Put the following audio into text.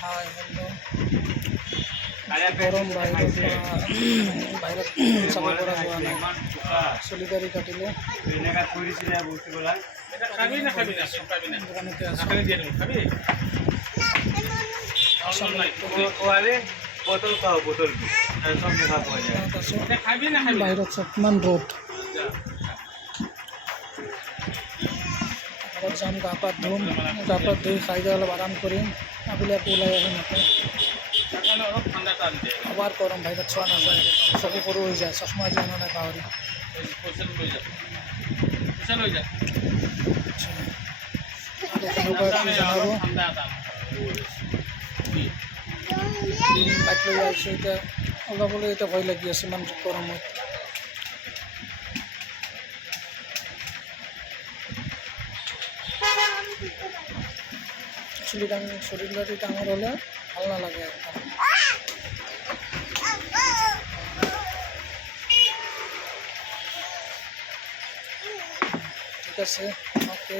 hi hello গৰম বাহিৰত চাব পৰা যোৱা নাই চুলিদাৰি কাটিলে দোকানতে আছোঁ বাহিৰত চব কিমান ৰ'দ ঘৰত যাম গা পা ধুম গা পা ধুই খাই যাই অলপ আৰাম কৰিম আবেলি আকৌ ওলাই আহিম আকৌ আবাৰ গৰম বাহিৰত চোৱা নাযায় চকু সৰু হৈ যায় চশমা যে আনা নাই পাহৰি জনাব বাইক লৈ আহিছোঁ এতিয়া ওলাবলৈ এতিয়া ভয় লাগি আছে ইমান গৰমত চুলিদাৰি ডাঙৰ হ'লে ভাল নালাগে ঠিক আছে ওকে